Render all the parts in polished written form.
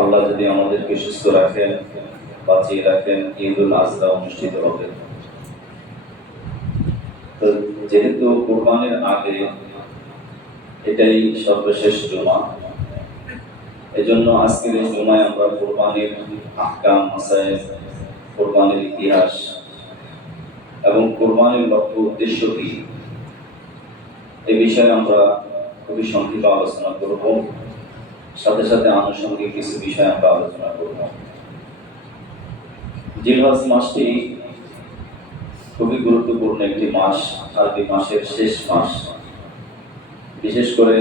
আল্লাহ যদি আমাদেরকে সুস্থ রাখেন, বাঁচিয়ে রাখেন, ঈদুল আজহা অনুষ্ঠিত হবে। তো যেহেতু কুরবানির আগে এটাই সর্বশেষ জুমা, এজন্য আজকের এই জুমায় আমরা কুরবানির আহকাম, মাসায়েল, কুরবানির ইতিহাস এবং কুরবানির লক্ষ্য উদ্দেশ্য কি এই বিষয়ে আমরা খুবই সংক্ষিপ্ত আলোচনা করব। সাথে সাথে আনুষঙ্গিক কিছু বিষয় আমরা আলোচনা করব। জিলহজ মাসটি খুবই গুরুত্বপূর্ণ একটি মাস, আরবি মাসের শেষ মাস। বিশেষ করে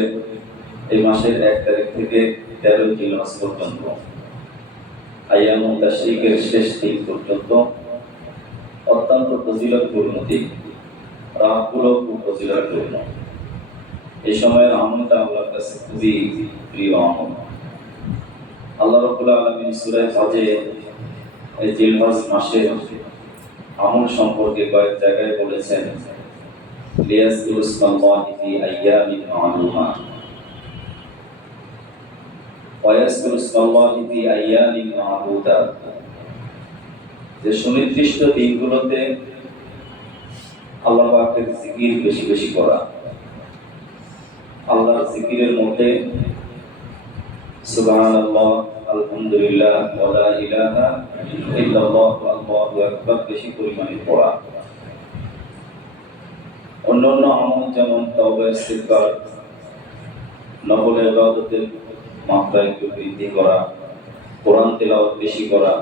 এই মাসের 1 তারিখ থেকে 13 জিলহজ পর্যন্ত, আইয়ামুত তাশরিকের শেষ দিন পর্যন্ত অত্যন্ত ফজিলতপূর্ণ দিন, রাতগুলো খুব ফজিলতপূর্ণ। এই সময়ের আমলটা আল্লাহর কাছে খুবই প্রিয় আমল। আল্লাহ রাব্বুল আলামিন সূরা হজে এই জিলহজ মাসের আমল সম্পর্কে কয়েক জায়গায় বলেছেন, লিয়াজকুরুসমাল্লাহি ফি আইয়ামিন মা'লুমাত ওয়া ইয়াজকুরুসমাল্লাহি ফি আইয়ামিন মা'দুদাত, যে সুনির্দিষ্ট দিনগুলোতে আল্লাহ পাকের জিকির বেশি বেশি করা। আল্লাহর জিকিরের মধ্যে সুবহানাল্লাহ, আলহামদুলিল্লাহ, ওয়া লা ইলাহা ইল্লাল্লাহ, আল্লাহু আকবার বেশি পরিমাণে পড়া। অন্যান্য আমল যেমন তাওবা, ইস্তিগফার, নফল ইবাদতের মাত্রা একটু বৃদ্ধি করা, কোরআন তেলাওয়াত বেশি করা,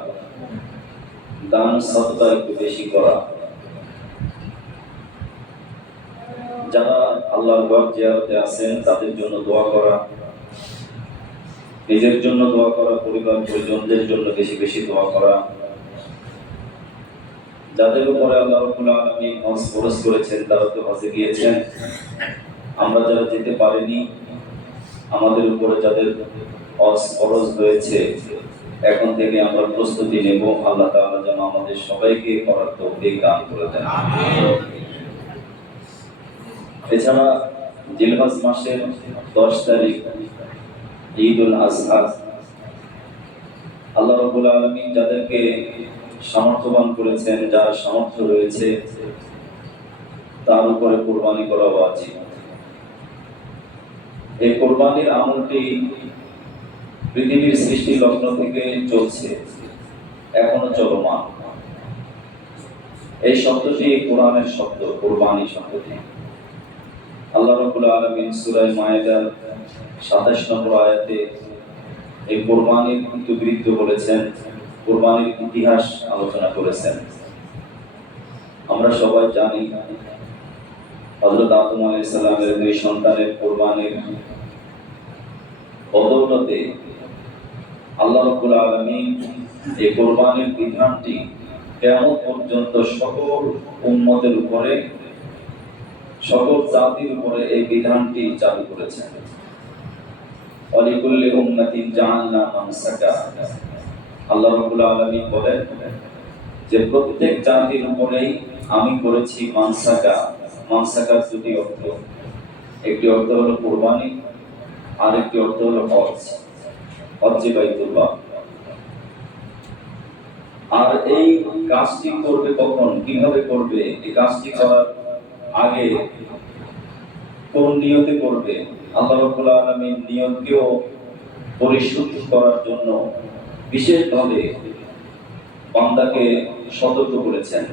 দান সাদকা একটু বেশি করা, যারা আল্লাহর ঘর জিয়ারতে আছেন তাদের জন্য দোয়া করা, নিজের জন্য দোয়া করা, পরিবার পরিজনদের জন্য বেশি বেশি দোয়া করা, যাদের উপরে আল্লাহ রাব্বুল আলামিন হজ ফরজ করেছেন তারা তো হজে গিয়েছেন। আমরা যারা যেতে পারিনি, আমাদের উপরে যাদের হজ ফরজ হয়েছে, এখন থেকে আমরা প্রস্তুতি নেব। আল্লাহ তাআলা যেন আমাদের সবাইকে করার তৌফিক দান করে দেন। এছাড়া জিলহজ মাসের 10 তারিখ ঈদুল আজহা, আল্লাহ রাব্বুল আলামিন যাদেরকে সামর্থ্যবান করেছেন, যার সামর্থ্য রয়েছে তার উপরে কুরবানি করা ওয়াজিব। এই কুরবানির আমলটি পৃথিবীর সৃষ্টি লগ্ন থেকে চলছে, এখনো চলমান। এই শব্দটি কোরআনের শব্দ, কুরবানি শব্দটি। আল্লাহ রাব্বুল আলামিন সূরা মায়েদার 27 নম্বর আয়াতে এই কুরবানির ইতিবৃত্ত বলেছেন, কুরবানির ইতিহাস আলোচনা করেছেন। আমরা সবাই জানি হযরত আদম আলাইহিস সালামের 2 সন্তানের কুরবানির বদৌলতে আল্লাহ রাব্বুল আলামিন এই কুরবানির বিধানটি কিয়ামত পর্যন্ত সকল উম্মতের উপরে, সকল জাতির উপরে এই বিধানটি চালু করেছেন। ওয়ালিকুল্লি উম্মাতিন জাআলনা মানসাকা, আল্লাহ রাব্বুল আলামিন বলেন যে প্রত্যেক জাতির উপরেই আমি করেছি মানসাকা। মানসাকার দুটি অর্থ, একটি অর্থ হলো কুরবানি, আর একটি অর্থ হলো হজ, হজ্জে বাইতুল্লাহ। আর এই কাজটি করবে কখন, কিভাবে করবে, এই কাজটি করার আগে কোন নিয়তে করবে, আল্লাহ রাব্বুল আলামিন নিয়তকেও পরিশুদ্ধ করার জন্য বিশেষভাবে বান্দাকে সতর্ক করেছেন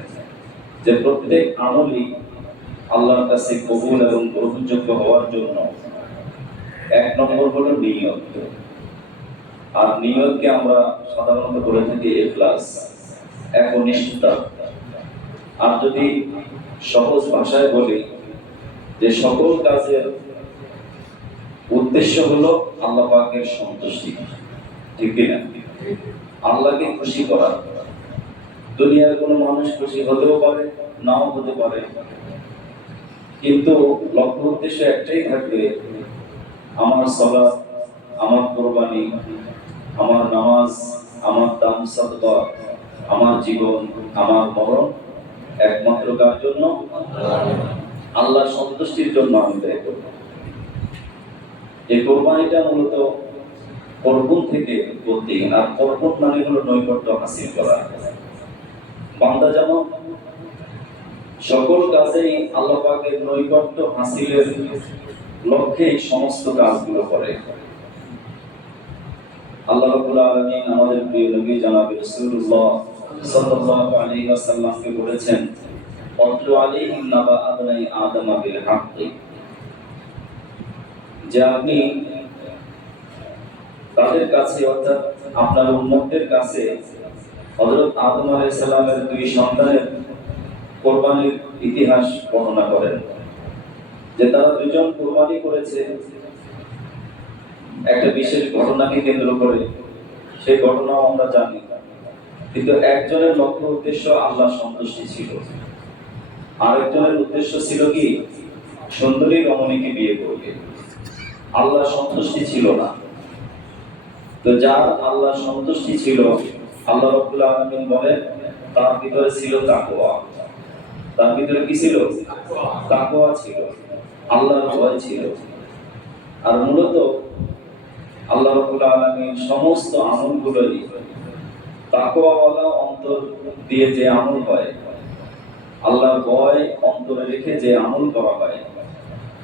যে প্রত্যেক আমলই আল্লাহর কাছে কবুল এবং গ্রহণযোগ্য হওয়ার জন্য 1 নম্বর হলো নিয়ত। আর নিয়তকে আমরা সাধারণত বলে থাকি ইখলাস, একনিষ্ঠতা। আর যদি সহজ ভাষায় বলি যে সকল কাজের উদ্দেশ্য হলো আল্লাহ পাকের সন্তুষ্টি, ঠিক কিনা? আল্লাহকে খুশি করা। দুনিয়ার কোনো মানুষ খুশি হতেও পারে, নাও হতে পারে, কিন্তু লক্ষ্য উদ্দেশ্য একটাই থাকবে, আমার সালাত, আমার কুরবানি, আমার নামাজ, আমার দান সাদকা, আমার জীবন, আমার মরণ একমাত্র কার জন্য? আল্লাহর সন্তুষ্টির জন্য আমি ব্যয় করব। এই কুরবানিটা মূলত কর্বণ থেকে উৎপত্তি, আর কর্বণ মানে হলো নৈকট্য হাসিল করা। বান্দা যেমন সকল কাজেই আল্লাহ পাকের নৈকট্য হাসিলের লক্ষ্যে সমস্ত কাজগুলো করে। আল্লাহ রাব্বুল আলামিন আমাদের প্রিয় নবী জনাব রাসূলুল্লাহ সাল্লাল্লাহু আলাইহি ওয়াসাল্লামকে বলেছেন, "অতলু আলাইহিম নাবা আবনাই আদম বিল হাক্কি", যে আপনি তাদের কাছে অর্থাৎ আপনার উম্মতদের কাছে হযরত আদম আলাইহিস সালামের দুই সন্তানের কুরবানির ইতিহাস বর্ণনা করেন, যে তারা দুজন কুরবানি করেছে একটা বিশেষ ঘটনাকে কেন্দ্র করে। সেই ঘটনাও আমরা জানি, কিন্তু একজনের লক্ষ্য উদ্দেশ্য আল্লাহ সন্তুষ্টি ছিল, আরেকজনের উদ্দেশ্য ছিল কি সুন্দরী রমণীকে বিয়ে করবে। আল্লাহ সন্তুষ্টি ছিল না। তো যার আল্লাহ সন্তুষ্টি ছিল, আল্লাহ রাব্বুল আলামিন বলেন তার ভিতরে ছিল তাকওয়া। তার ভিতরে কি ছিল? তাকওয়া ছিল, আল্লাহর ভয় ছিল। আর মূলত আল্লাহ রাব্বুল আলামিন সমস্ত আমলগুলোই তাকওয়াওয়ালা অন্তর দিয়ে যে আমল হয়, আল্লাহর ভয় অন্তরে রেখে যে আমল করা হয়,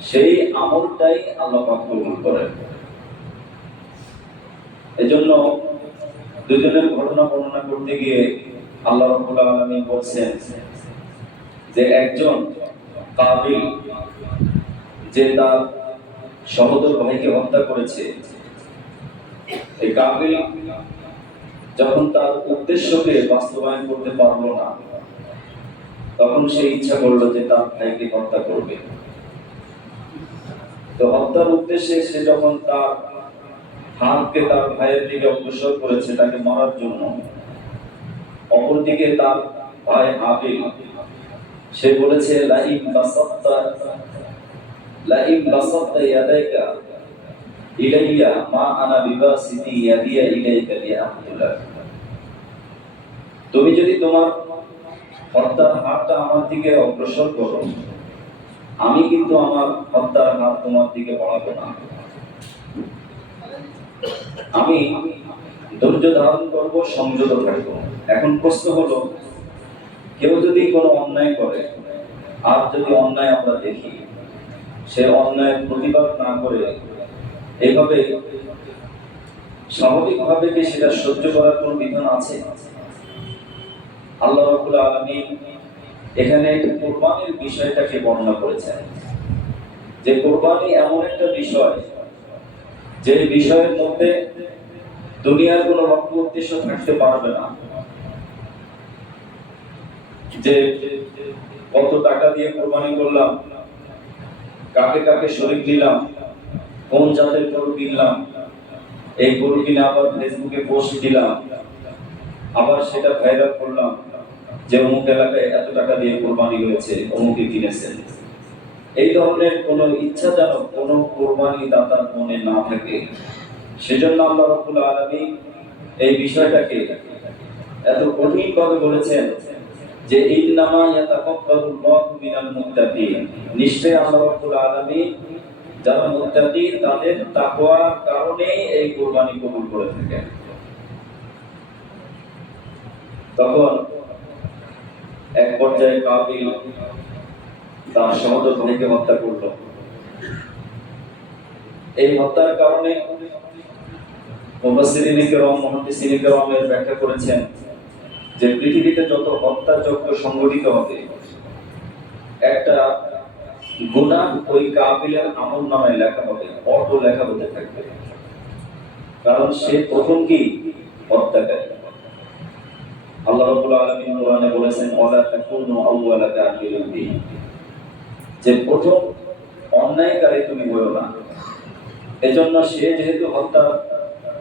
সেই আমলটাই আল্লাহ পাক কবুল করেন। এজন্য দুজনের ঘটনা বর্ণনা করতে গিয়ে আল্লাহ রাব্বুল আলামিন বলছেন যে একজন কাবিল, যে তার সহোদর ভাইকে হত্যা করেছে, এই কাবিল যখন তার উদ্দেশ্যকে বাস্তবায়ন করতে পারলো না, তখন সে ইচ্ছা করলো যে তার ভাইকে হত্যা করবে। তো হত্যার উদ্দেশ্যে সে যখন তার হাতকে তার ভাইয়ের দিকে অগ্রসর করেছে তাকে মারার জন্য, অপরদিকে তার ভাই হাবিল সে বলেছে, লাইম বাসাত্তা ইয়াদাকা ইলাইয়া মা আনা বিবাসিতি ইয়াদিয়া ইলাইকা লিআখতুলাক, তুমি যদি তোমার হত্যার হাতটা আমার দিকে অগ্রসর করো, আমি কিন্তু আমার হত্যার হাত তোমার দিকে বাড়াবো না। আমি ধৈর্য ধারণ করবো, সংযত থাকবো। এখন প্রশ্ন হলো, কেউ যদি কোনো অন্যায় করে, আর যদি অন্যায় আমরা দেখি, সে অন্যায়ের প্রতিবাদ না করে এইভাবে স্বাভাবিকভাবে কি সেটা সহ্য করার কোন বিধান আছে? আল্লাহ রাব্বুল আলামিন এখানে কুরবানির বিষয়টাকে বর্ণনা করেছেন, যে কুরবানি এমন একটা বিষয়, যে বিষয়ের মধ্যে দুনিয়ার কোনো লক্ষ্য উদ্দেশ্য থাকতে পারবে না। যে কত টাকা দিয়ে কুরবানি করলাম, কাকে কাকে শরীক দিলাম, কোন জাতের গরু কিনলাম, এই গরু কিনে আবার ফেসবুকে পোস্ট দিলাম, আবার সেটা ভাইরাল করলাম যে অমুক এলাকায় এত টাকা দিয়ে কুরবানি হয়েছে, অমুকে কিনেছেন। এই ধরনের কোন ইচ্ছাজনক কোন কুরবানি দাতার মনে না থাকে। সেজন্য আল্লাহ রাব্বুল আলামিন এই বিষয়টাকে এত কঠিন ভাবে বলেছেন যে ইন্নামা ইয়াতাকাব্বালুল্লাহু মিনাল মুত্তাকিন, নিশ্চয়ই আল্লাহ রাব্বুল আলামিন যারা মুত্তাকি তাদের তাকওয়ার কারণেই এই কুরবানি কবুল করে থাকেন। তখন এক পর্যায়ে কাবিল তার সহোদর ভাইকে হত্যা করলো। এই হত্যার কারণে মুফাসসিরিনে কেরাম, মুহাদ্দিসিনে কেরামের ব্যাখ্যা করেছেন যে পৃথিবীতে যত হত্যাযজ্ঞ সংঘটিত হবে, একটা গুনাহ ওই কাবিলের আমলনামায় লেখা হবে, অটো লেখা হতে থাকবে, কারণ সে প্রথম কি হত্যাকারী। আল্লাহ রাব্বুল আলামিন কোরআনে বলেছেন, ওয়ালা তাকুনু আউওয়ালা কাফিরিন বিহি, যে প্রথম অন্যায়কারী তুমি হয়ো না। এজন্য সে যেহেতু হত্যা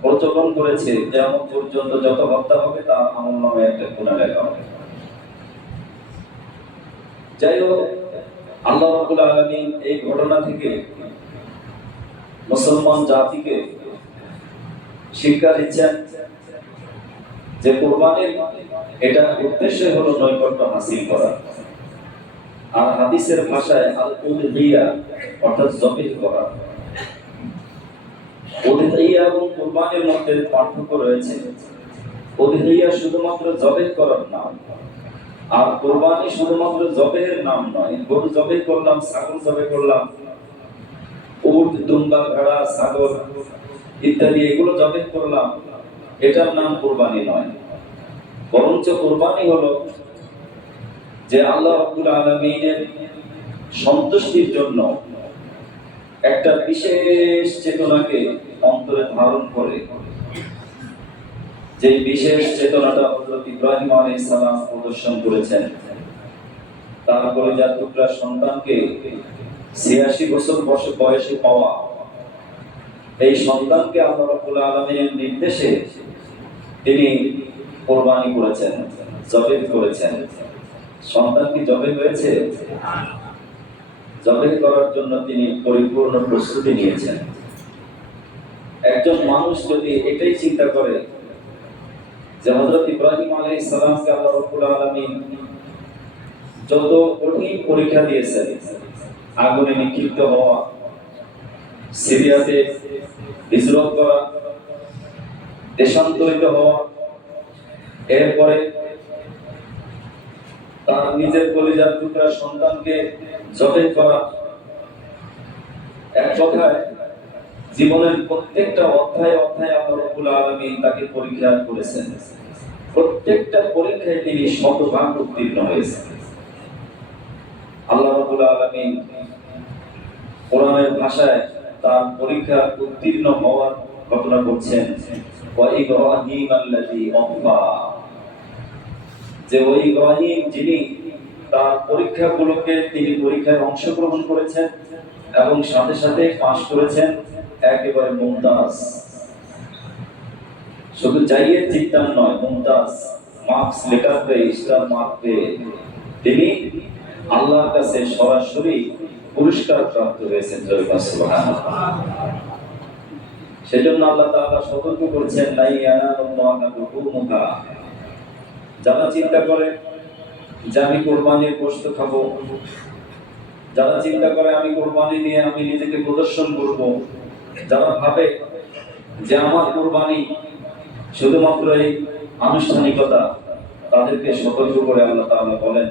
প্রচলন করেছে, যেমন পর্যন্ত যত হত্যা হবে তার আমলনামায় একটা গুনাহ লেখা হবে। যাই হোক, আল্লাহ রাব্বুল আলামিন এই ঘটনা থেকে মুসলমান জাতিকে শিক্ষা দিচ্ছেন যে কুরবানির এটা উদ্দেশ্য হলো নৈকট্য হাসিল করা। আর হাদিসের ভাষায় আল উদহিয়া অর্থাৎ জবাই করা। উদহিয়া এবং কুরবানির মধ্যে পার্থক্য রয়েছে। উদহিয়া শুধুমাত্র জবেহ করার নাম, আর কুরবানি শুধুমাত্র জবেহের নাম নয়। গরু জবেহ করলাম, ছাগল জবেহ করলাম, উট, দুম্বা, ভেড়া, ছাগল ইত্যাদি এগুলো জবেহ করলাম, এটার নাম কুরবানি নয়। বরঞ্চ কুরবানি হলো যে আল্লাহ রাব্বুল আলামিনের সন্তুষ্টির জন্য একটা বিশেষ চেতনাকে অন্তরে ধারণ করে, যে বিশেষ চেতনাটা হযরত ইব্রাহিম আলাইহিস সালাম প্রদর্শন করেছেন। তারপরে যার টুকরা সন্তানকে ৮৬ বছর বয়সে পাওয়া, এই সন্তানকে আল্লাহ রাব্বুল আলামিনের নির্দেশে তিনি কুরবানি করেছেন, জবেহ করেছেন। সন্তান কি জবেহ হয়েছে? জবেহ করার জন্য তিনি পরিপূর্ণ প্রস্তুতি নিয়েছেন। একজন মানুষ যদি এটাই চিন্তা করে যে হযরত ইব্রাহিম আলাইহিস সালামকে আল্লাহ রাব্বুল আলামিন যত কঠিন পরীক্ষা দিয়েছেন, আগুনে নিক্ষিপ্ত হওয়া, সিরিয়াতে হিজরত করা, দেশান্তরিত হওয়া, এরপরে তার নিজের কলিজার টুকরা সন্তানকে জবেহ করা, এক কথায় জীবনের প্রত্যেকটা অধ্যায়ে অধ্যায়ে আল্লাহ রাব্বুল আলামিন তাকে পরীক্ষা করেছেন। প্রত্যেকটা পরীক্ষায় তিনি শতভাগ উত্তীর্ণ হয়েছেন। আল্লাহ রাব্বুল আলামিন কোরআনের ভাষায় তার পরীক্ষা উত্তীর্ণ হওয়ার ঘটনা বলছেন, ওয়া ইব্রাহিম আল্লাযী ওয়াফা, যে ওই ইব্রাহিম যিনি তার পরীক্ষাগুলোকে তিনি পরীক্ষায় অংশগ্রহণ করেছেন এবং সাথে সাথে পাস করেছেন একেবারে মুমতাজ। শুধু যাইয়ে জিততাম নয়, মুমতাজ মার্কস লেটার পেয়ে, স্টার মার্ক পেয়ে তিনি আল্লাহর কাছে সরাসরি পুরস্কার প্রাপ্ত হয়েছেন। সুবহানাল্লাহ। সেজন্য আল্লাহ তাআলা সতর্ক করেছেন, লা ইয়ানালুল্লাহু লুহুমুহা, যারা চিন্তা করে যে আমি কুরবানির গোশত খাবো, যারা চিন্তা করে আমি কুরবানি দিয়ে আমি নিজেকে প্রদর্শন করব, যারা ভাবে যে আমার কুরবানি শুধুমাত্র এই আনুষ্ঠানিকতা, তাদেরকে সতর্ক করে আল্লাহ তাআলা বলেন,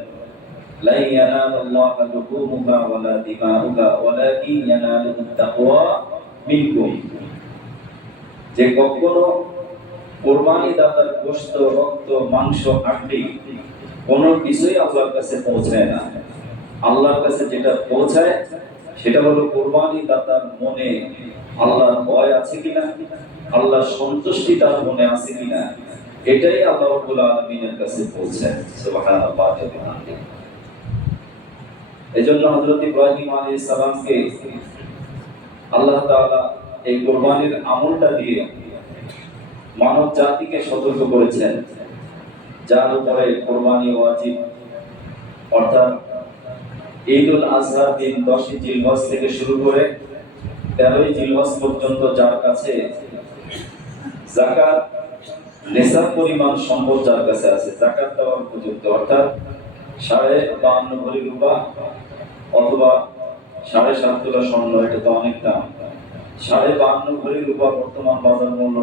লা ইয়ানালুল্লাহু লুহুমুহা ওয়ালা দিমাউহা ওয়ালাকিন ইয়ানালুহুত তাকওয়া মিনকুম, যে কখনো কুরবানি দাতার গোশত, রক্ত, মাংস, হাড্ডি কোনো কিছুই আল্লাহর কাছে পৌঁছায় না। আল্লাহর কাছে যেটা পৌঁছায় সেটা হলো কুরবানি দাতার মনে আল্লাহর ভয় আছে কিনা, আল্লাহর সন্তুষ্টি তার মনে আছে কিনা, এটাই আল্লাহ রাব্বুল আলামিনের কাছে পৌঁছায়। সুবহানাল্লাহ। এজন্য হযরত ইব্রাহিম আলাইহিস সালামকে আল্লাহ তাআলা এই কুরবানির আমলটা দিয়ে মানব জাতিকে সতর্ক করেছেন, যার উপরে কুরবানি ওয়াজিব, অর্থাৎ ঈদুল আজহার দিন 10ই জিলহজ থেকে শুরু করে 13ই জিলহজ পর্যন্ত যার কাছে যাকাত নিসাব পরিমাণ সম্পদ যার কাছে আছে, যাকাত দেওয়ার উপযুক্ত, অর্থাৎ 52.5 ভরি রূপা অথবা 7.5 তোলা স্বর্ণ, এটা তো অনেক দাম। 52.5 ভরি রূপা বর্তমান বাজার মূল্য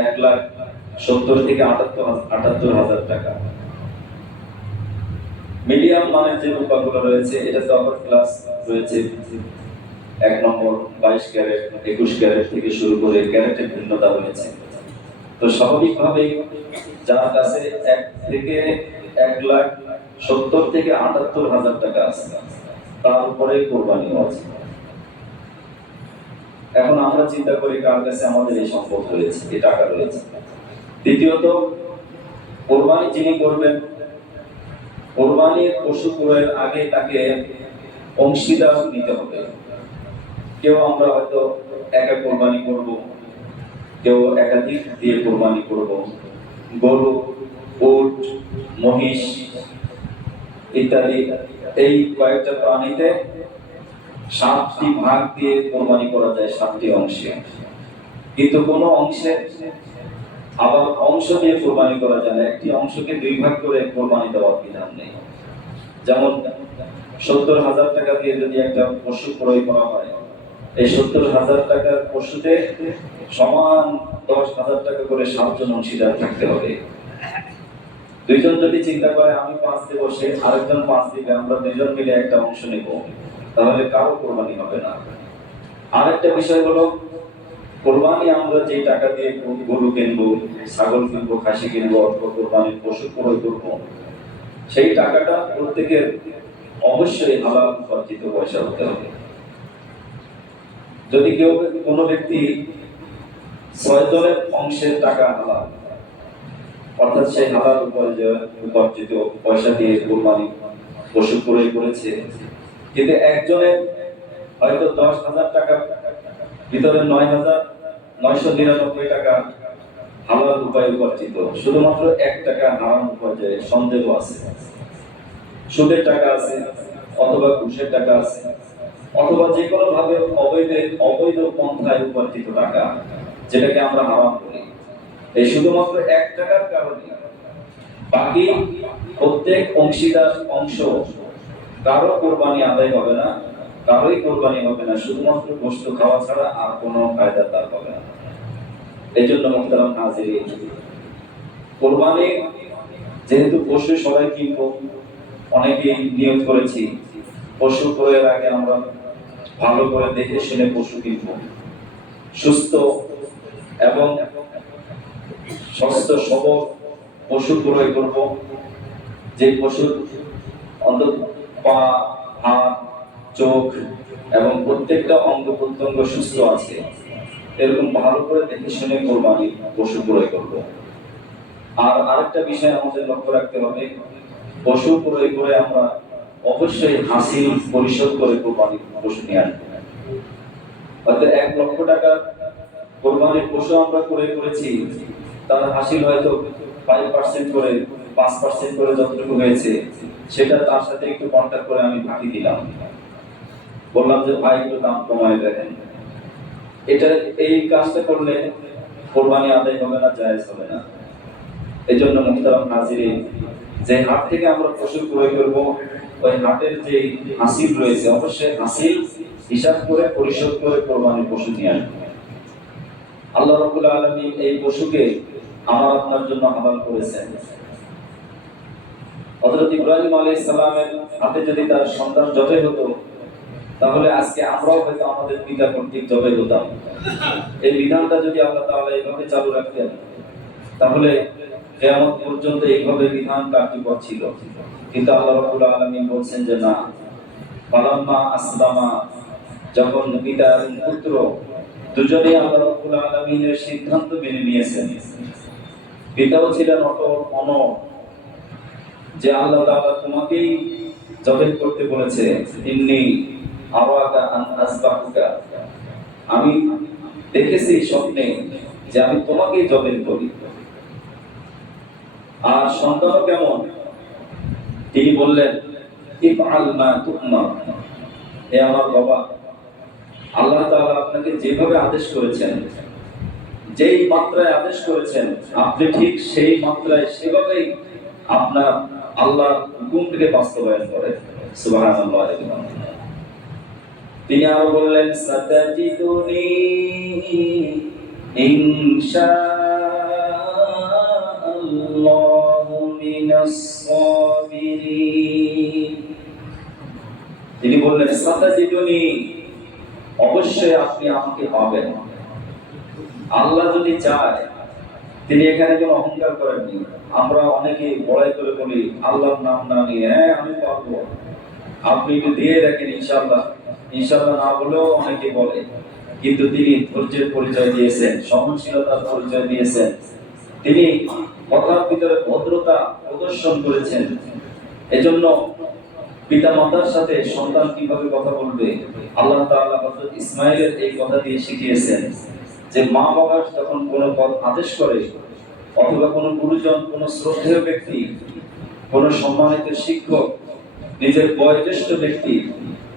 1,70,000 থেকে 78,000 টাকা। মিডিয়াম মানের যে রূপাগুলো রয়েছে, এটা তো আবার ক্লাস রয়েছে, 1 নম্বর 22 ক্যারেট, 21 ক্যারেট থেকে শুরু করে ক্যারেটের ভিন্নতা রয়েছে। তো স্বাভাবিকভাবেই যার কাছে 1,70,000 থেকে 78,000 টাকা আছে, তার উপরে কোরবানি আছে। এখন আমরা চিন্তা করি কার কাছে আমাদের এই সম্পদ রয়েছে, এই টাকা রয়েছে। দ্বিতীয়ত, কোরবানি যিনি করবেন, কোরবানির পশু ক্রয়ের আগে তাকে অংশীদার নিতে হবে। কেউ আমরা হয়তো একা কোরবানি করব, কেউ একাধিক দিয়ে কোরবানি করব। গরু, উট, মহিষ ইত্যাদি এই কয়েকটা প্রাণীতে 7টি ভাগ দিয়ে কোরবানি করা যায়, 7টি অংশে। কিন্তু কোনো অংশে আবার অংশ দিয়ে কোরবানি করা যায় না, একটি অংশকে 2 ভাগ করে কোরবানি দেওয়ার বিধান নেই। যেমন 70,000 টাকা দিয়ে যদি একটা পশু ক্রয় করা হয়, এই 70,000 টাকার পশুতে সমান 10,000 টাকা করে 7 জন অংশীদার থাকতে হবে। দুইজন যদি চিন্তা করে আমি 5 দেব, সে আরেকজন 5 দিবে, আমরা দুইজন মিলে একটা অংশ নেব, তাহলে কারো কোরবানি হবে না। আরেকটা বিষয় হলো, কোরবানি আমরা যে টাকা দিয়ে গরু কিনবো, ছাগল কিনবো, খাসি কিনবো অথবা কোরবানির পশু ক্রয় করবো, সেই টাকাটা প্রত্যেকের অবশ্যই হালাল উপার্জিত পয়সা হতে হবে। যদি কেউ কোনো ব্যক্তি 6 জনের অংশের টাকা হালাল, অর্থাৎ সেই হালাল উপার্জিত পয়সা দিয়ে কোরবানি পশু ক্রয় করেছে, কিন্তু একজনের হয়তো 10,000 টাকা ভিতরে 9,999 টাকা হালাল উপায়ে উপার্জিত, শুধুমাত্র 1 টাকা হারাম উপার্জনে সন্দেহ আছে। সুদের টাকা আছে, অথবা ঘুষের টাকা আছে, অথবা যে কোনো ভাবে অবৈধ পন্থায় উপার্জিত টাকা, যেটাকে আমরা হারাম করি। এই শুধুমাত্র 1 টাকার কারণে বাকি প্রত্যেক অংশীদার অংশ কারো কোরবানি আদায় হবে না, কারোই কোরবানি হবে না, শুধুমাত্র গোশত খাওয়া ছাড়া আর কোনো কায়দা তার হবে না। এই জন্য মুহতারাম হাজিরিন, কোরবানি যেহেতু পশু সবাই কিনবো, অনেকেই নিয়োগ করেছি পশু ক্রয়ের আগে আমরা ভালো করে দেখে শুনে পশু কিনবো, সুস্থ এবং স্বাস্থ্য সবল পশু ক্রয় করব, যে পশুর অন্তত পা, হাত, চোখ এবং প্রত্যেকটা অঙ্গ প্রত্যঙ্গ সুস্থ আছে, এরকম ভালো করে দেখে শুনে কোরবানি পশু ক্রয় করব। আর আরেকটা বিষয় আমাদের লক্ষ্য রাখতে হবে, পশু ক্রয় করে আমরা অবশ্যই হাসিল পরিশোধ করে কোরবানি পশু নিয়ে আসবো। হয়তো 1 লক্ষ টাকা কোরবানির পশু আমরা ক্রয় করেছি, তার হাসিল হয়তো 5% করে 5% করে যতটুকু হয়েছে, সেটা তার সাথে একটু কন্ট্যাক্ট করে আমি বাকি দিলাম, বললাম যে ভাই একটু দাম কমায় দেন। এই কাজটা করলে কোরবানি আদায় হবে না, জায়েজ হবে না। এই জন্য মুহতারাম হাজিরিন, যে হাট থেকে আমরা পশু ক্রয় করব, ওই হাটের যে হাসিল রয়েছে অবশ্যই হাসিল হিসাব করে পরিশোধ করে কোরবানি পশু নিয়ে আসবো। আল্লাহ রাব্বুল আলামিন এই পশুকে আমার আপনার জন্য হালাল করেছেন। হযরত ইব্রাহিম আলাইহিস সালামের হাতে যদি তার সন্তান জবাই হতো, তাহলে আজকে আমরাও হয়তো আমাদের পিতা কর্তৃক জবাই হতাম। এই বিধানটা যদি আল্লাহ তাআলা এইভাবে চালু রাখতেন, তাহলে কিয়ামত পর্যন্ত এইভাবে বিধান কার্যকর ছিল। কিন্তু আল্লাহ রাব্বুল আলামিন বলছেন যে না, ফালাম্মা আসলামা, যখন পিতা এবং পুত্র দুজনেই আল্লাহ রাব্বুল আলামিনের সিদ্ধান্ত মেনে নিয়েছেন, পিতাও ছিলেন অনড় যে আল্লাহ তাআলা তোমাকেই জবাই করতে বলেছে, ইন্নী আরাকা আন আসবাহুকা, আমি দেখেছি স্বপ্নে যে আমি তোমাকেই জবাই করি। আর সন্তানও কেমন, তিনি বললেন ইফআল মা তু'মার, হে আমার বাবা, আল্লাহ তাআলা আপনাকে যেভাবে আদেশ করেছেন, যেই মাত্রায় আদেশ করেছেন, আপনি ঠিক সেই মাত্রায় সেভাবেই আপনার আল্লাহর হুকুমকে বাস্তবায়ন করেন। সুবহানাল্লাহ। তিনি আরো বললেন সাতাজিদুনি ইনশাআল্লাহু মিনাস সাবিরিন। তিনি বললেন সাতাজিদুনি, অবশ্যই আপনি আমাকে পাবেন। আল্লাহ যদি চায়, তিনি এখানে কোনো অহংকার করেননি। আমরা অনেকে বড়াই করে বলি আল্লাহর নাম না নিয়ে, হ্যাঁ আমি পারবো, আপনি একটু দিয়ে দেখেন ইনশাআল্লাহ। ইনশাআল্লাহ না বলেও অনেকে বলে, কিন্তু তিনি ধৈর্যের পরিচয় দিয়েছেন, সহনশীলতার পরিচয় দিয়েছেন, তিনি কথার ভিতরে ভদ্রতা প্রদর্শন করেছেন। এজন্য পিতা মাতার সাথে সন্তান কিভাবে কথা বলবে, আল্লাহ তাআলা হযরত ইসমাঈলের এই কথা দিয়ে শিখিয়েছেন যে মা বাবা যখন কোনো পথ আদেশ করে, অথবা কোনো গুরুজন, কোনো শ্রদ্ধেয় ব্যক্তি, কোনো সম্মানিত শিক্ষক, নিজের বয়োজ্যেষ্ঠ ব্যক্তি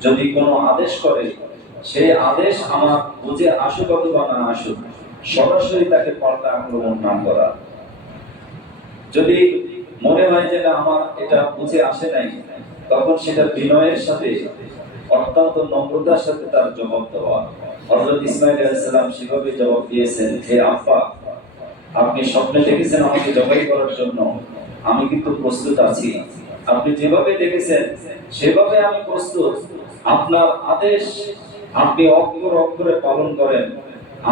যদি কোনো আদেশ করে, সেই আদেশ আমার বুঝে আসুক অথবা না আসুক, সরাসরি তাকে পাল্টা আক্রমণ না করা। যদি মনে হয় যে না আমার এটা বুঝে আসে নাই, তখন সেটা বিনয়ের সাথে, অত্যন্ত নম্রতার সাথে তার জবাব দেওয়া। হযরত ইসমাঈল আলাইহিস সালাম সেভাবে জবাব দিয়েছেন, হে আব্বা, আপনি স্বপ্নে দেখেছেন আমাকে জবাই করার জন্য, আমি কিন্তু প্রস্তুত আছি। আপনি যেভাবে দেখেছেন সেভাবে আমি প্রস্তুত। আপনার আদেশ আপনি অক্ষরে অক্ষরে পালন করেন,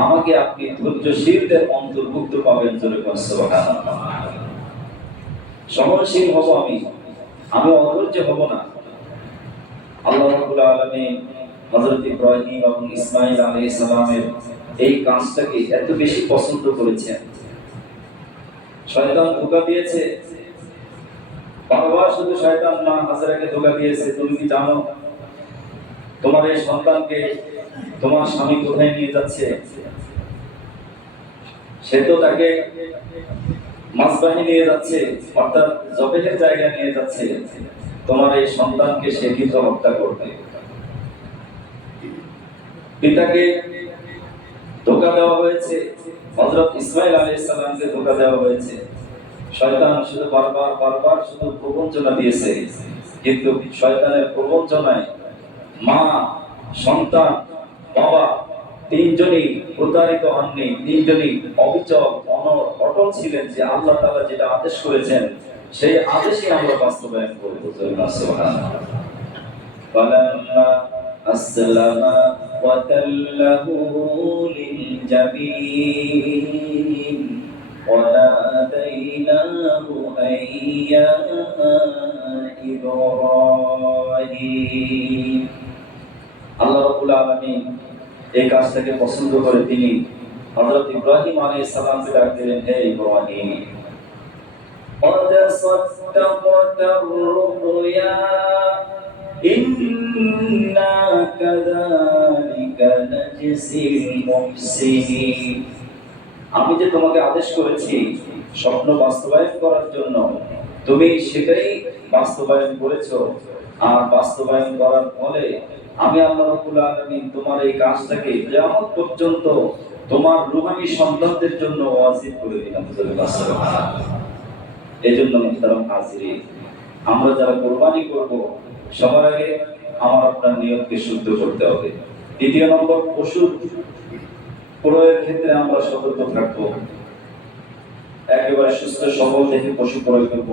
আমাকে আপনি ধৈর্যশীলদের অন্তর্ভুক্ত পাবেন। জোরে বলেন সুবহানাল্লাহ। সহনশীল হব আমি অধৈর্য হব না। আল্লাহ রাব্বুল আলামিন হযরত ইব্রাহিম এবং ইসমাঈল আলাইহিস সালামের এই কাজটাকে এত বেশি পছন্দ করেছেন। শয়তান ধোঁকা দিয়েছে, বারবার শুধু শয়তান মা হাজেরাকে ধোঁকা দিয়েছে। তুমি কি জানো তোমার এই সন্তানকে তোমার স্বামী কোথায় নিয়ে যাচ্ছে? সে তো তাকে মাসবাহি নিয়ে যাচ্ছে, অর্থাৎ জবেহের জায়গায় নিয়ে যাচ্ছে। তোমার এই সন্তানকে সে কিন্তু হত্যা করবে। পিতাকে ধোঁকা দেওয়া হয়েছে, হযরত ইসমাঈল আলাইহিস সালামকে ধোঁকা দেওয়া হয়েছে। শয়তান শুধু বারবার শুধু প্রবঞ্চনা দিয়েছে, কিন্তু শয়তানের প্রবঞ্চনায় মা, সন্তান, বাবা তিনজনই প্রতারিত হননি। তিনজনই অবিচল অটল ছিলেন যে আল্লাহ তাআলা যেটা আদেশ করেছেন সেই আদেশই আমরা বাস্তবায়ন করব। সুবহানাল্লাহ। ফালাম্মা আসলামা ওয়া তাল্লাহু লিল জাবিন ওয়া নাদাইনাহু আইয়া ইব্রাহিম। আল্লাহ রাব্বুল আলামিন এই কাজটাকে পছন্দ করে তিনি হযরত ইব্রাহিম আলাইহিস সালামকে ডাক দিলেন, হে ইব্রাহিম, قد صدقت الرؤيا إنا كذلك نجزي المحسنين। আমি যে তোমাকে আদেশ করেছি স্বপ্ন বাস্তবায়ন করার জন্য, তুমি সেটাই বাস্তবায়ন করেছো। আর বাস্তবায়ন করার ফলে আমি আল্লাহ রাব্বুল আলামিন তোমার এই কাজটাকে কিয়ামত পর্যন্ত তোমার রূহানী সন্তানদের জন্য ওয়াজিব করে দিলাম। এজন্য মুহতারাম হাজিরিন, আমরা যারা কুরবানি করব সবার আগে আমার আপনার নিয়তকে শুদ্ধ করতে হবে। দ্বিতীয় নম্বর, পশু ক্রয়ের ক্ষেত্রে আমরা সতর্ক থাকব। একেবারে সুস্থ সবল দেখে পশু ক্রয় করব।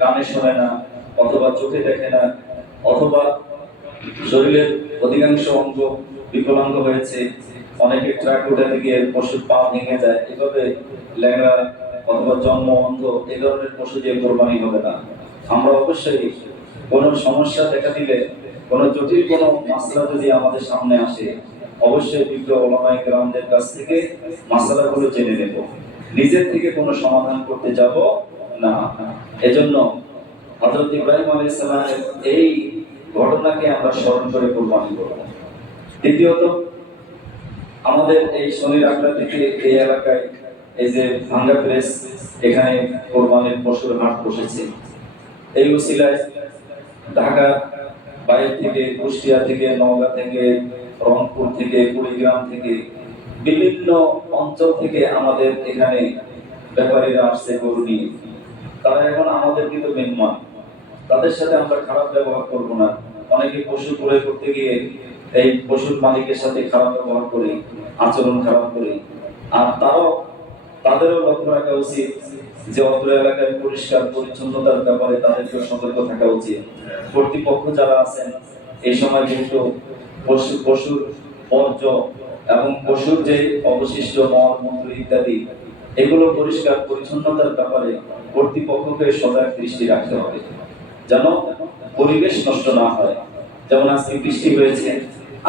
কানে শোনে না, অথবা চোখে দেখে না, অথবা শরীরের অধিকাংশ অঙ্গ বিকলাঙ্গ হয়েছে, অনেকে ট্রাক উঠাতে গিয়ে পশুর পা ভেঙে যায়, এভাবে ল্যাংড়া অথবা জন্ম অন্ধ এই ধরনের পশু দিয়ে কোরবানি হবে না। আমরা অবশ্যই কোনো সমস্যা দেখা দিলে, কোনো জটিল কোনো মাসলা যদি আমাদের সামনে আসে, অবশ্যই বিজ্ঞ ওলামায়ে কেরামদের কাছ থেকে মাসলাগুলো জেনে নেব, নিজের থেকে কোনো সমাধান করতে যাব না। এজন্য হযরত ইব্রাহিম আলাইহিস সালামের এই ঘটনাকে আমরা স্মরণ করে কোরবানি করব। দ্বিতীয়ত, আমাদের এই শনির আখড়া থেকে এই এলাকায় এই যে ভাঙ্গা প্রেস, এখানে কোরবানির পশুর হাট বসেছে। এই উসিলায় ঢাকা বাইরে থেকে, কুষ্টিয়া থেকে, নওগাঁ থেকে, রংপুর থেকে, কুড়িগ্রাম থেকে, বিভিন্ন অঞ্চল থেকে আমাদের এখানে ব্যাপারীরা আসছে গরু নিয়ে। তারা এখন আমাদের কিন্তু মেহমান, তাদের সাথে আমরা খারাপ ব্যবহার করব না। অনেকে পশু ক্রয় করতে গিয়ে এই পশুর মালিকের সাথে খারাপ ব্যবহার করি, আচরণ খারাপ করি। আর তাদেরও লক্ষ্য রাখা উচিত যে অত্র এলাকায় পরিষ্কার পরিচ্ছন্নতার ব্যাপারে তাদেরকে সতর্ক থাকা উচিত। কর্তৃপক্ষ যারা আছেন এই সময় যেহেতু পশুর বর্জ্য এবং পশুর যে অবশিষ্ট মল মূত্র ইত্যাদি, এগুলো পরিষ্কার পরিচ্ছন্নতার ব্যাপারে কর্তৃপক্ষকে সজাগ দৃষ্টি রাখতে হবে, যেন পরিবেশ নষ্ট না হয়। যেমন আজকে বৃষ্টি হয়েছে,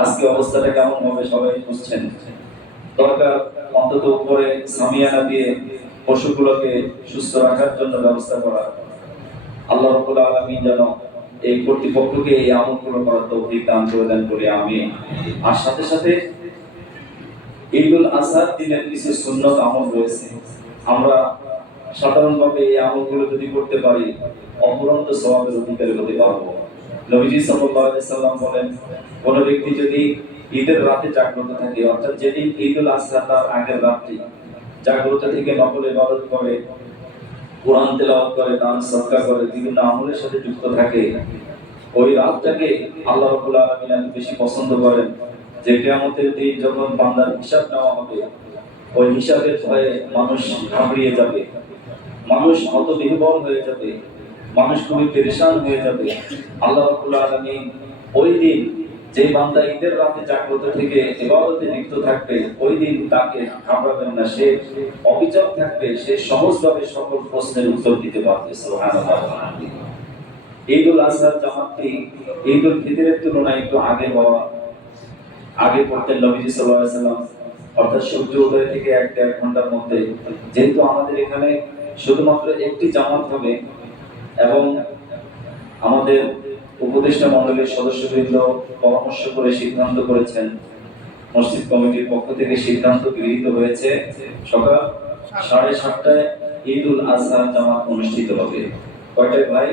আজকে অবস্থাটা কেমন হবে সবাই বুঝছেন। দরকার অন্তত উপরে সামিয়ানা দিয়ে পশুগুলোকে সুস্থ রাখার জন্য ব্যবস্থা করা। আল্লাহ রাব্বুল আলামিন যেন এই কর্তৃপক্ষকে এই আমলগুলো করার তৌফিক দান করে দেন বলে আমি। আর সাথে সাথে ঈদুল আজহার দিনের কিছু সুন্নত আমল রয়েছে, আমরা সাধারণভাবে এই আমলগুলো যদি করতে পারি অপরন্ত সওয়াবের অধিকারী হতে পারবো। নবীজি সাল্লাল্লাহু আলাইহি সাল্লাম বলেন, কোন ব্যক্তি যদি ঈদের রাতে জাগ্রত থাকে, অর্থাৎ যেদিন ঈদুল আজহা তার আগের রাত্রি জাগ্রত থেকে নফল ইবাদত করে, কোরআন তেলাওয়াত করে, দান সদকা করে, বিভিন্ন আমলের সাথে যুক্ত থাকে, ওই রাতটাকে আল্লাহ রাব্বুল আলামিন বেশি পছন্দ করেন। যে কিয়ামতের দিন যখন বান্দার হিসাব নেওয়া হবে, ওই হিসাবের ভয়ে মানুষ ঘাবড়িয়ে যাবে, মানুষ হতবিহ্বল হয়ে যাবে, মানুষ খুবই পেরেশান হয়ে যাবে। আল্লাহ রাব্বুল আলামিন ওই দিন যে বান্দা ঈদের রাতে জাগ্রত থেকে ইবাদতে লিপ্ত থাকবে, ওই দিন তাকে ঘাবড়াবেন না, সে অবিচল থাকবে, সে সহজভাবে সকল প্রশ্নের উত্তর দিতে পারবে। সুবহানাল্লাহ। ঈদুল আজহার জামাতটি ঈদুল ফিতরের তুলনায় একটু আগে পড়তেন নবীজি সাল্লাল্লাহু আলাইহি ওয়াসাল্লাম, অর্থাৎ সূর্য উদয় থেকে 1-1.5 ঘন্টার মধ্যে। যেহেতু আমাদের এখানে শুধুমাত্র একটি জামাত হবে এবং আমাদের উপদেষ্টা মণ্ডলীর সদস্যবৃন্দ পরামর্শ করে সিদ্ধান্ত করেছেন, মসজিদ কমিটির পক্ষ থেকে সিদ্ধান্ত গৃহীত হয়েছে, সকাল 7:30টায় ঈদুল আজহা জামাত অনুষ্ঠিত হবে। কয়টায় ভাই?